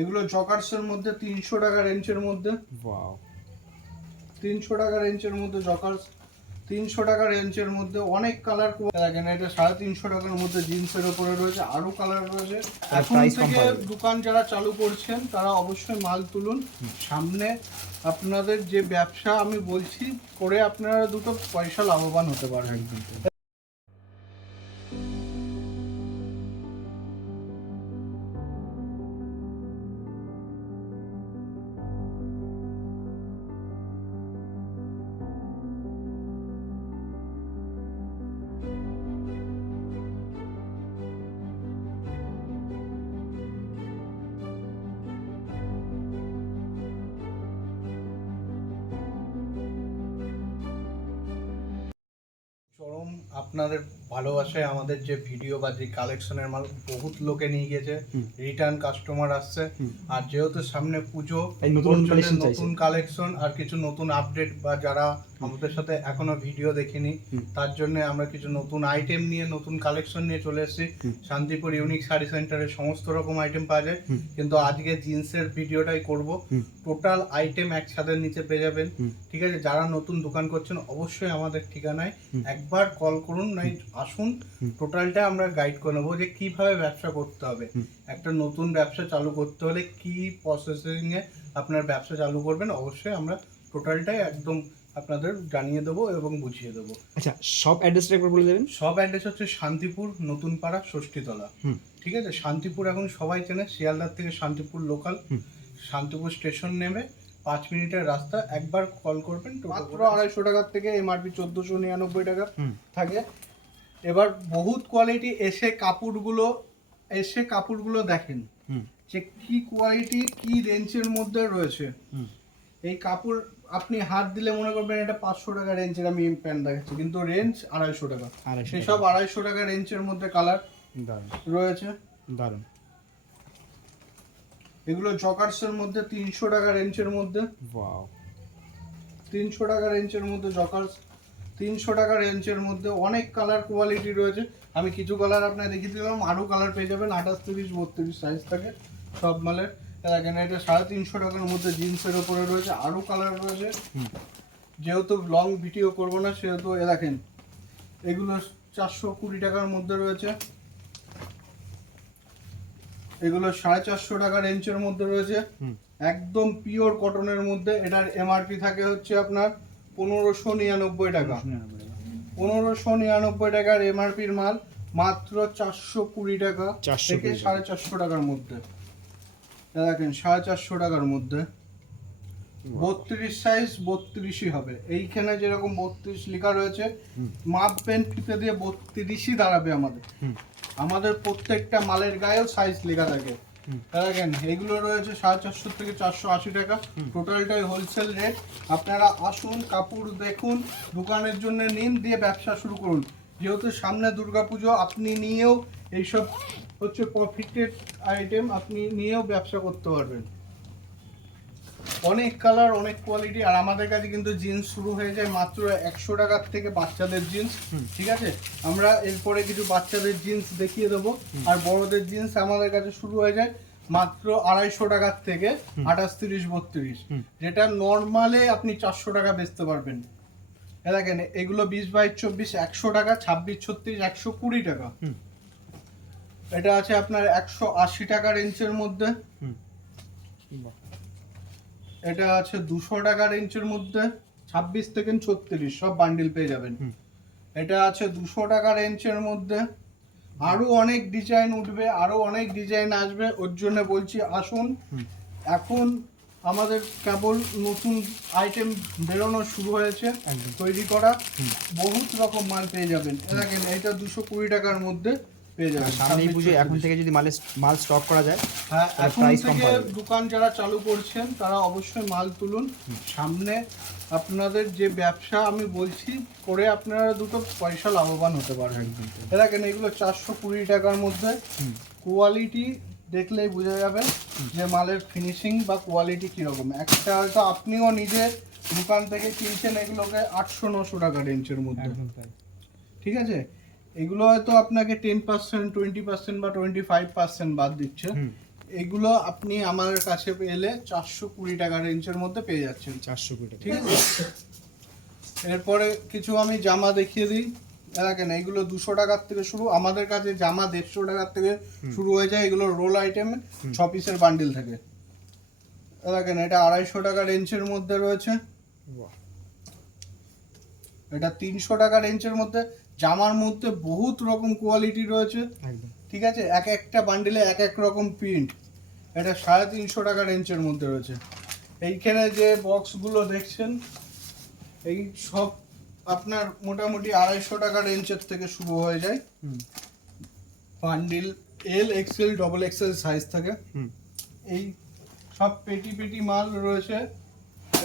এগুলো জকার্সের মধ্যে 300 টাকা রেঞ্জের মধ্যে। ওয়াও, 300 টাকা রেঞ্জের মধ্যে জকার্স, 300 টাকা রেঞ্জের মধ্যে অনেক কালার দেখেন। এটা 350 টাকার মধ্যে জিন্সের উপরে রয়েছে, আরো কালার রয়েছে। এখন থেকে দোকান যারা চালু করছেন তারা অবশ্যই মাল তুলুন। সামনে আপনাদের যে ব্যবসা আমি বলছি করে আপনারা দুটো পয়সা লাভবান হতে পারবেন। চরম আপনাদের ভালোবাসায় আমাদের যে ভিডিও বা যে কালেকশনের মাল বহুত লোকে নিয়ে গেছে, রিটার্ন কাস্টমার আসছে। আর যেহেতু সামনে পুজো, নতুন কালেকশন আর কিছু নতুন আপডেট, বা যারা আমাদের সাথে এখনো ভিডিও দেখেনি তার জন্য আমরা কিছু নতুন আইটেম নিয়ে, নতুন কালেকশন নিয়ে চলে এসেছি। শান্তিপুর ইউনিক শাড়ি সেন্টারে সমস্ত রকম আইটেম পাওয়া যায়, কিন্তু আজকে জিন্সের ভিডিওটাই করব। টোটাল আইটেম একসাথে নিচে পেয়ে যাবেন, ঠিক আছে? যারা নতুন দোকান করছেন অবশ্যই আমাদের ঠিকানায় একবার কল করুন, নাই আসুন, টোটালটা আমরা গাইড করে নেবো যে কিভাবে ব্যবসা করতে হবে। একটা নতুন ব্যবসা চালু করতে হলে কি প্রসেসিং এ আপনার ব্যবসা চালু করবেন, অবশ্যই আমরা টোটালটাই একদম আপনাদের জানিয়ে দেবো এবং বুঝিয়ে দেবো। আচ্ছা, সব অ্যাড্রেসটা একবার বলে দেবেন। সব অ্যাড্রেস হচ্ছে শান্তিপুর নতুন পাড়া ষষ্ঠীতলা, ঠিক আছে? শান্তিপুর এখন সবাই চেনে, শিয়ালদার থেকে শান্তিপুর লোকাল। শান্তিপুর স্টেশন নেমে 5 মিনিটের রাস্তা, একবার কল করবেন। মাত্র 250 টাকার থেকে এমআরপি 1499 টাকা থাকে। এবার বহুত কোয়ালিটি এসে কাপড়গুলো দেখেন যে কি কোয়ালিটি, কি রেঞ্জের মধ্যে রয়েছে। এই কাপড় আপনি হাত দিলে মনে করবেন এটা 500 টাকা রেঞ্জের আমি প্যান্ট দেখাচ্ছি, কিন্তু রেঞ্জ 250 টাকা। সেসব 250 টাকা রেঞ্জের মধ্যে কালার রয়েছে। দারুণ। এগুলো জকার্সের মধ্যে 300 টাকা রেঞ্জের মধ্যে। ওয়াও, 300 টাকা রেঞ্জের মধ্যে জকার্স, 300 টাকা রেঞ্জের মধ্যে অনেক কালার কোয়ালিটি রয়েছে। আমি কিছু কালার আপনাকে দেখিয়ে দিলাম, আরও কালার পেয়ে যাবেন। 28, 30, 32 সাইজ থাকে সব মালের। দেখেন এটা 350 টাকার মধ্যে জিন্সের উপরে রয়েছে, আরও কালার রয়েছে। যেহেতু লং ভিডিও করবো না সেহেতু দেখেন এগুলো 420 টাকার মধ্যে রয়েছে। এগুলো 450 টাকা রেঞ্জের মধ্যে রয়েছে, একদম পিওর কটনের মধ্যে। এটার এমআরপি থাকে হচ্ছে আপনার 1599 টাকা। 1599 টাকার এমআরপির মাল মাত্র 420 টাকা থেকে 450 টাকার মধ্যে। দেখেন 450 টাকার মধ্যে 32 সাইজ 32ই হবে। এইখানে যেরকম 32 লেখা রয়েছে, মাপবেন ফিতে দিয়ে 32ই দাঁড়াবে আমাদের প্রত্যেকটা মালের গায়েও সাইজ লেখা থাকে। দেখেন এগুলো রয়েছে 450 থেকে 480 টাকা, টোটালটাই হোলসেল রেট। আপনারা আসুন, কাপড় দেখুন, দোকানের জন্য নিন, দিয়ে ব্যবসা শুরু করুন। যেহেতু সামনে দুর্গাপুজো, আপনি নিয়েও এইসব হচ্ছে প্রফিটেড আইটেম, আপনি নিয়েও ব্যবসা করতে পারবেন। অনেক কালার, অনেক কোয়ালিটি। আর আমাদের কাছে কিন্তু জিন্স শুরু হয়ে যায় মাত্র 100 টাকার থেকে, বাচ্চাদের জিন্স, ঠিক আছে? আমরা এরপরে কিছু বাচ্চাদের জিন্স দেখিয়ে দেবো। আর বড়দের জিন্স আমাদের কাছে শুরু হয়ে যায় মাত্র 250 টাকার থেকে 28, 30, 32, যেটা নর্মালে আপনি 400 টাকা বেচতে পারবেন। দেখেন এগুলো 20, 22, 24 100 টাকা, 26, 36 120 টাকা। এটা আছে আপনার 180 টাকা রেঞ্জের মধ্যে। এটা আছে 200 টাকা রেঞ্জের মধ্যে, 26 থেকে 36 সব বান্ডিল পেয়ে যাবেন। এটা আছে 200 টাকা রেঞ্জের মধ্যে। আরো অনেক ডিজাইন উঠবে, আরো অনেক ডিজাইন আসবে, ওর জন্য বলছি আসুন। এখন আমাদের কেবল নতুন আইটেম বেরোনো শুরু হয়েছে, তৈরি করা বহুত রকম মাল পেয়ে যাবেন। দেখেন এটা 220 টাকার মধ্যে পেয়ে যাবেন। সামনেই পুজো, এখন থেকে যদি মাল স্টক করা যায়, হ্যাঁ, এখন থেকে দোকান যারা চালু করছেন তারা অবশ্যই মাল তুলুন। সামনে আপনাদের যে ব্যবসা আমি বলছি করে আপনারা দুটো পয়সা লাভবান হতে পারবেন। দেখেন এগুলো 420 টাকার মধ্যে। কোয়ালিটি দেখলেই বোঝা যাবে যে মালের ফিনিশিং বা কোয়ালিটি কীরকম। একটা হয়তো আপনিও নিজে দোকান থেকে কিনছেন এগুলোকে 800, 900 টাকা রেঞ্জের মধ্যে, ঠিক আছে? এগুলো হয়তো আপনাকে 10%, 20% বা 25% বাদ দিচ্ছে। এগুলো আপনি আমার কাছে পেলে 420 টাকা রেঞ্জের মধ্যে পেয়ে যাচ্ছেন। 420 টাকা। ঠিক আছে, এরপরে কিছু আমি জামা দেখিয়ে দিই। দেখেন এগুলো 200 টাকার থেকে শুরু, আমাদের কাছে জামা 150 টাকার থেকে শুরু হয়ে যায়। এগুলো রোল আইটেম, 6 পিসের বান্ডিল থাকে। দেখেন এটা 250 টাকা রেঞ্জের মধ্যে রয়েছে। বাহ, এটা 300 টাকা রেঞ্জের মধ্যে। জামার মধ্যে বহুত রকম কোয়ালিটি রয়েছে, একদম। ঠিক আছে, এক একটা বান্ডিলে এক এক রকম প্রিন্ট। এটা 350 টাকা রেঞ্জের মধ্যে রয়েছে। এইখানে যে বক্সগুলো দেখছেন এই সব আপনার মোটামুটি 250 টাকা রেঞ্জের থেকে শুরু হয়ে যায়। Bundle L XL double XL size থাকে। এই সব পেটি পেটি মাল রয়েছে,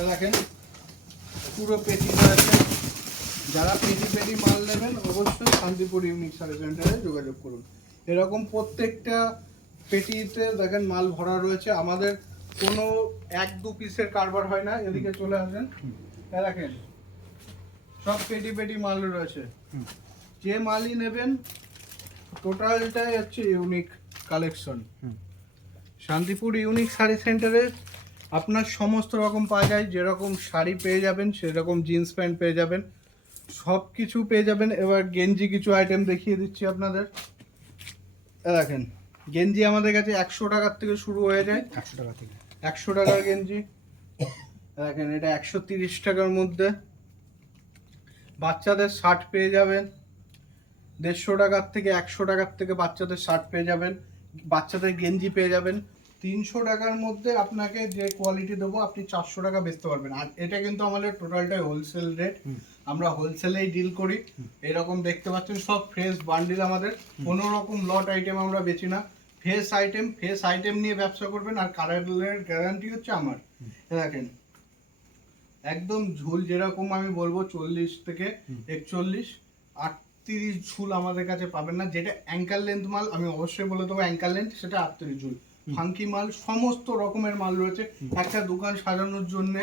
দেখেন পুরো পেটি রয়েছে। যারা পেটি পেটি মাল নেবেন অবশ্যই শান্তিপুর ইউনিক সার্ভিস সেন্টারে যোগাযোগ করুন। এরকম প্রত্যেকটা পেটিতে দেখেন মাল ভরা রয়েছে। আমাদের কোনো 1-2 পিসের কারবার হয় না। এদিকে চলে আসেন, দেখেন সব পেটি পেটি মাল রয়েছে। যে মালই নেবেন টোটালটাই হচ্ছে unique collection. Shantipur unique sari সেন্টারে আপনার সমস্ত রকম পাওয়া যায়। যেরকম শাড়ি পেয়ে যাবেন সেরকম জিন্স প্যান্ট পেয়ে যাবেন, সব কিছু পেয়ে যাবেন। এবার গেঞ্জি কিছু আইটেম দেখিয়ে দিচ্ছি আপনাদের। দেখেন গেঞ্জি আমাদের কাছে 100 টাকার থেকে শুরু হয়ে যায়। 100 টাকা থেকে 100 টাকার গেঞ্জি। দেখেন এটা 130 টাকার মধ্যে। বাচ্চাদের শার্ট পেয়ে যাবেন 150 টাকার থেকে, 100 টাকার থেকে বাচ্চাদের শার্ট পেয়ে যাবেন, বাচ্চাদের গেঞ্জি পেয়ে যাবেন। 300 টাকার মধ্যে আপনাকে যে কোয়ালিটি দেবো আপনি 400 টাকা বেচতে পারবেন। আর এটা কিন্তু আমাদের টোটালটাই হোলসেল রেট, আমরা হোলসেলেই ডিল করি। এরকম দেখতে পাচ্ছেন সব ফ্রেশ বান্ডিল আমাদের, কোনো রকম লট আইটেম আমরা বেচি না। ফ্রেশ আইটেম নিয়ে ব্যবসা করবেন। আর কালারের গ্যারান্টি হচ্ছে আমার। দেখেন একদম ঝুল যেরকম আমি বলবো 40 থেকে 41, 38 ঝুল আমাদের কাছে পাবেন না। যেটা অ্যাঙ্কার লেন্থ মাল আমি অবশ্যই বলে দেবো অ্যাঙ্কার লেন্থ, সেটা 38 ঝুল। ফাঙ্কি মাল, সমস্ত রকমের মাল রয়েছে। একটা দোকান সাজানোর জন্য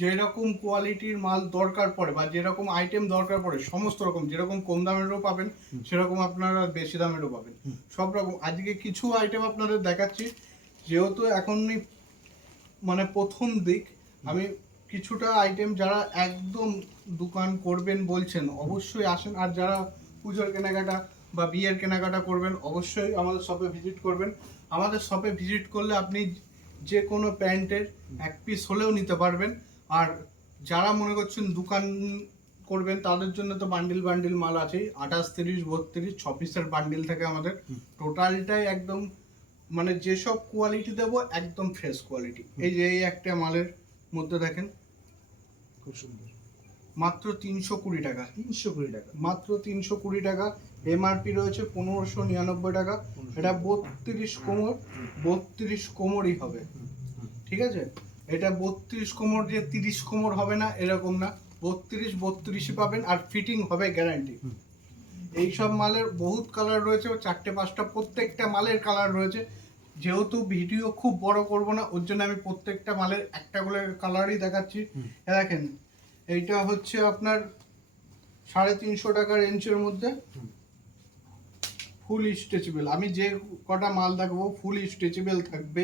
যেরকম কোয়ালিটির মাল দরকার পড়ে বা যেরকম আইটেম দরকার পড়ে সমস্ত রকম, যেরকম কম দামেরও পাবেন সেরকম আপনারা বেশি দামেরও পাবেন, সব রকম। আজকে কিছু আইটেম আপনাদের দেখাচ্ছি। যেহেতু এখনই মানে প্রথম দিক, আমি কিছুটা আইটেম যারা একদম দোকান করবেন বলছেন অবশ্যই আসেন। আর যারা পুজোর কেনাকাটা বা বিয়ের কেনাকাটা করবেন অবশ্যই আমাদের শপে ভিজিট করবেন। আমাদের শপে ভিজিট করলে আপনি যে কোনো প্যান্টের 1 পিস হলেও নিতে পারবেন। আর যারা মনে করছেন দোকান করবেন তাদের জন্য তো বান্ডিল বান্ডিল মাল আছেই। 28, 30, 32, 6 পিসের বান্ডিল থাকে আমাদের। টোটালটাই একদম মানে যেসব কোয়ালিটি দেবো একদম ফ্রেশ কোয়ালিটি। এই যে এই একটা মালের মধ্যে দেখেন খুব সুন্দর, মাত্র 320 টাকা। 320 টাকা মাত্র 320 টাকা। এমআরপি রয়েছে 1599 টাকা। এটা 32 কোমর, 32 কোমরই হবে, ঠিক আছে। এটা 32 কোমর, যে 30 কোমর হবে না এরকম না, 32ই পাবেন। আর ফিটিং হবে গ্যারান্টি। এইসব মালের বহুত কালার রয়েছে, 4-5টা প্রত্যেকটা মালের কালার রয়েছে। যেহেতু ভিডিও খুব বড় করব না ওর জন্য আমি প্রত্যেকটা মালের একটা করে কালারই দেখাচ্ছি। দেখেন এইটা হচ্ছে আপনার 350 টাকা রেঞ্জের মধ্যে ফুল স্ট্রেচেবল। আমি যে কটা মাল দেখাবো ফুল স্ট্রেচেবল থাকবে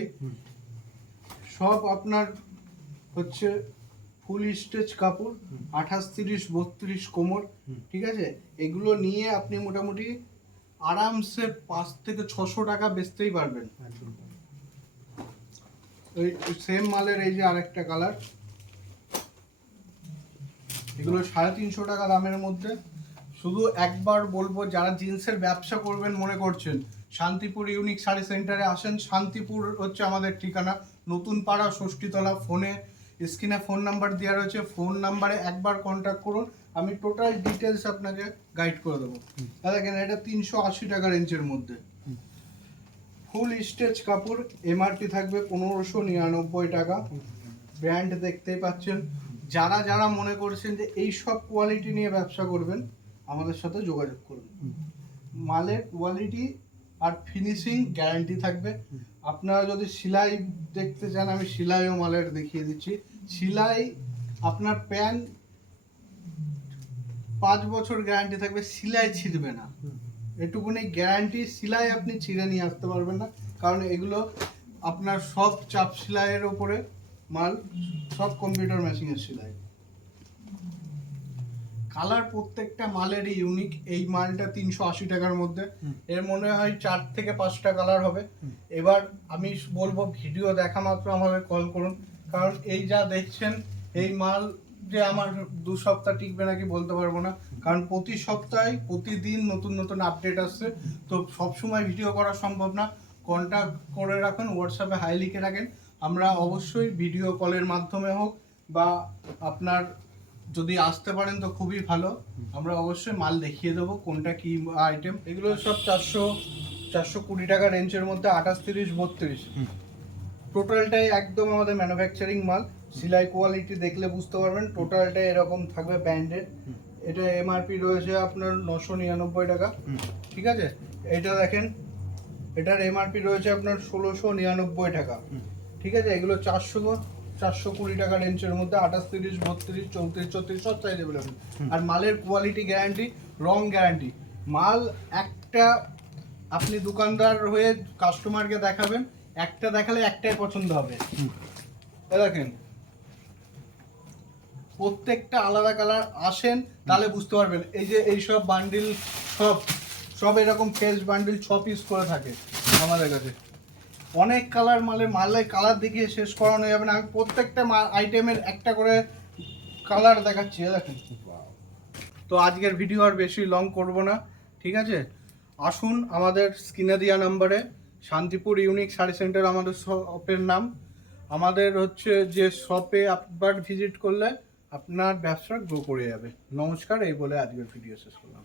সব। আপনার হচ্ছে ফুল স্ট্রেচ কাপড়, 28, 30, 32 কোমর, ঠিক আছে। এগুলো নিয়ে আপনি মোটামুটি আরামসে 500 থেকে 600 টাকা বেচতেই পারবেন। ওই সেম মালের এই যে আরেকটা কালার, এগুলো 350 টাকা দামের মধ্যে। শুধু একবার বলবো যারা জিন্সের ব্যবসা করবেন মনে করছেন শান্তিপুর ইউনিক শাড়ি সেন্টারে আসেন। শান্তিপুর হচ্ছে আমাদের ঠিকানা, নতুন পাড়া, ষষ্ঠীতলা। ফোনে স্ক্রিনে ফোন নাম্বার দেওয়া রয়েছে, ফোন নাম্বারে একবার কন্ট্যাক্ট করুন, আমি টোটাল ডিটেলস আপনাকে গাইড করে দেবো। দেখেন এটা 380 টাকা রেঞ্জের মধ্যে ফুল স্টেচ কাপড়। এমআরপি থাকবে 1599 টাকা। ব্র্যান্ড দেখতেই পাচ্ছেন। যারা যারা মনে করছেন যে এই সব কোয়ালিটি নিয়ে ব্যবসা করবেন আমাদের সাথে যোগাযোগ করুন। মালের কোয়ালিটি আর ফিনিশিং গ্যারান্টি থাকবে। আপনারা যদি সেলাই দেখতে চান আমি সেলাইও মালের দেখিয়ে দিচ্ছি। সেলাই আপনার প্যান্ট 5 বছর গ্যারান্টি থাকবে, সেলাই ছিঁড়বে না, এটুকুনি গ্যারান্টি। সেলাই আপনি ছিঁড়ে নিয়ে আসতে পারবেন না, কারণ এগুলো আপনার সব চাপ সেলাইয়ের ওপরে মাল, সব কম্পিউটার মেশিনের সেলাই। কালার প্রত্যেকটা মালেরই ইউনিক। এই মালটা 380 টাকার মধ্যে, এর মনে হয় 4 থেকে 5টা কালার হবে। এবার আমি বলবো ভিডিও দেখা মাত্র আমাদের কল করুন, কারণ এই যা দেখছেন এই মাল যে আমার 2 সপ্তাহ টিকবে নাকি বলতে পারবো না, কারণ প্রতি সপ্তাহে প্রতিদিন নতুন নতুন আপডেট আসছে। তো সবসময় ভিডিও করা সম্ভব না। কন্ট্যাক্ট করে রাখুন, হোয়াটসঅ্যাপে হাই লিখে রাখেন। আমরা অবশ্যই ভিডিও কলের মাধ্যমে হোক বা আপনার যদি আসতে পারেন তো খুবই ভালো, আমরা অবশ্যই মাল দেখিয়ে দেবো কোনটা কি আইটেম। এগুলো সব 420 টাকা রেঞ্জের মধ্যে 28, 30, 32 টোটালটাই একদম আমাদের ম্যানুফ্যাকচারিং মাল। সেলাই কোয়ালিটি দেখলে বুঝতে পারবেন, টোটালটাই এরকম থাকবে ব্র্যান্ডেড। এটা এমআরপি রয়েছে আপনার 999 টাকা, ঠিক আছে। এটা দেখেন, এটার এমআরপি রয়েছে আপনার 1699 টাকা, ঠিক আছে। এগুলো 420 টাকা রেঞ্জের মধ্যে 28, 30, 32, 34, 34 সব সাইজ অ্যাভেলেবল। আর মালের কোয়ালিটি গ্যারান্টি, রং গ্যারান্টি। মাল একটা আপনি দোকানদার হয়ে কাস্টমারকে দেখাবেন, একটা দেখালে একটাই পছন্দ হবে। দেখেন প্রত্যেকটা আলাদা কালার, আসেন তাহলে বুঝতে পারবেন। এই যে এইসব বান্ডিল সব এরকম ফেস বান্ডিল 6 পিস করে থাকে আমাদের কাছে। অনেক কালার মালের কালার দেখিয়ে শেষ করানো যাবে না। আমি প্রত্যেকটা আইটেমের একটা করে কালার দেখাচ্ছি, দেখেন। তো আজকের ভিডিও আর বেশি লং করব না, ঠিক আছে। আসুন আমাদের স্ক্রিনে দেওয়া নাম্বারে, শান্তিপুর ইউনিক শাড়ি সেন্টার আমাদের শপের নাম। আমাদের হচ্ছে যে শপে একবার ভিজিট করলে আপনার ব্যবসা গ্রো করে যাবে। নমস্কার, এই বলে আজকের ভিডিও শেষ করলাম।